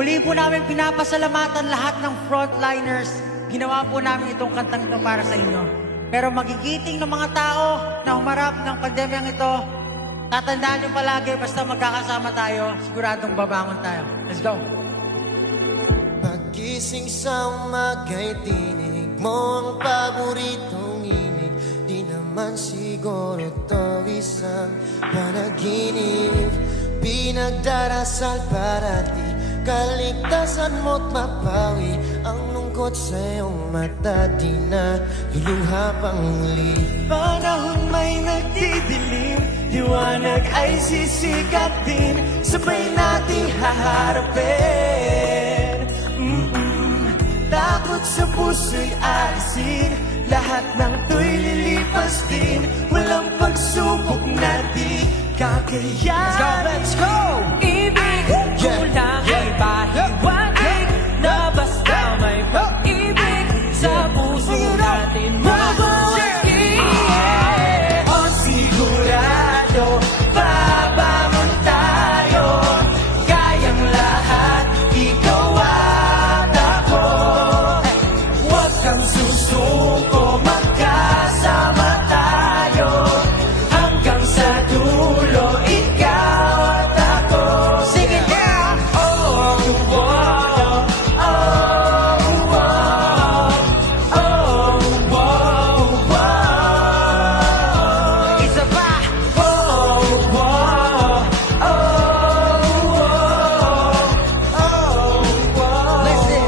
Muli po namin pinapasalamatan lahat ng frontliners. Ginawa po namin itong kantang ito para sa inyo. Pero magigiting ng mga tao na humarap ng pandemyang ito, tatandaan nyo palagi, basta magkakasama tayo, siguradong babangon tayo. Let's go! Pagising sa umaga'y tinig mo ang paboritong inig. Di naman siguro to isang panaginip. Pinagdarasal para di kaligtasan mo't mapawi ang lungkot sa iyong mata. Di na luluha pang muli. Panahon may nagdidilim, liwanag ay sisikat din. Sabay nating haharapin. Takot sa puso'y alisin, lahat ng to'y lilipas din. Walang pagsubok na di kakayanin. Let's go! Ibig ko lang ipahiwatig na basta may pag-ibig sa puso natin mabuhay. O sigurado, babangon tayo. Kayang lahat, ikaw at ako. Huwag kang susuko, magkasama tayo. Hanggang sa dulo, ikaw at ako. Sing it down! Oh, oh, oh, oh, oh, oh, oh. Isa pa! Oh, oh, oh, Listen!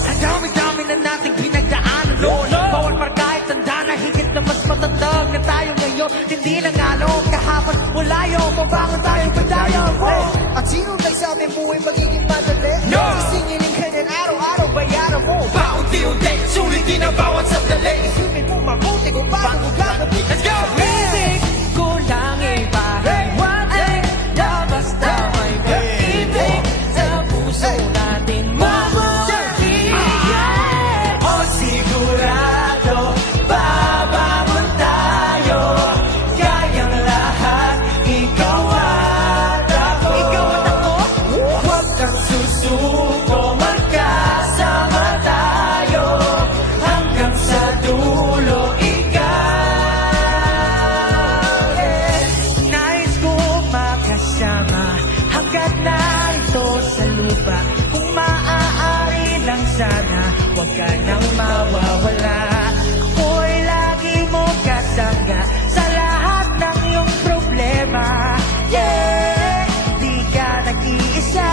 Ang dami-dami na nating pinagdaanan noon. Bawal markahit tanda na higit na mas matatag na tayo ngayon. Hindi na nga noon kahapon. Wala yung mabangon tayo padayo. At sino nagsabi buhay magiging madali? No! Sisingilin ka din araw-araw, bayaran mo. Paunti-unti, sulitin ang bawat sandali. Isipin mo mabuti kung paano mo gagawin. Let's go! Ibig ko lang ipahiwatig na basta may pag-ibig sa puso natin mabuhay. O sigurado, babangon tayo. Kayang lahat, ikaw at ako. Huwag kang susuko, magkasama tayo. Hanggang sa dulo, ikaw. Nais ko makasama hanggat narito sa lupa. Kung maaari lang sana, huwag ka nang mawawala. Ako'y lagi mo kasangga sa lahat ng iyong problema. Yeah, di ka nag-iisa.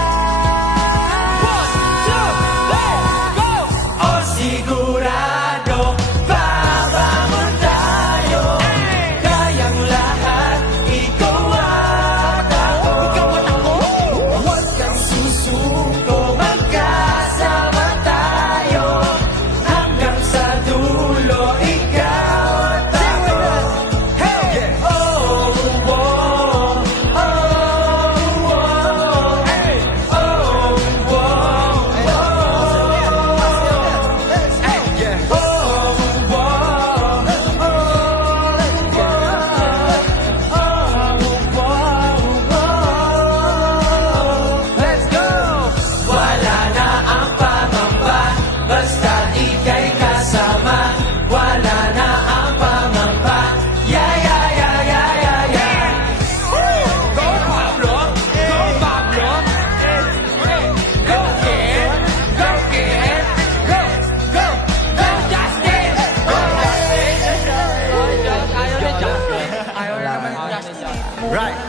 O sigurado, babangon tayo. Kayang lahat, ikaw at ako. Huwag kang susuko, magkasama tayo. Hanggang sa dulo, ikaw at ako. Hey! Oh, oh, oh, oh, hey! Oh, let's go! Wala na ang pangamba, basta ika'y kasama. Wala na ang pangamba, yeah, yeah, yeah, yeah, yeah, yeah. Go Pablo! Go Pablo! Go Ken! Go Ken! Go! Go! Go Justin! Go Justin! Ayaw ni Justin. Ayaw na naman, Justin. Right.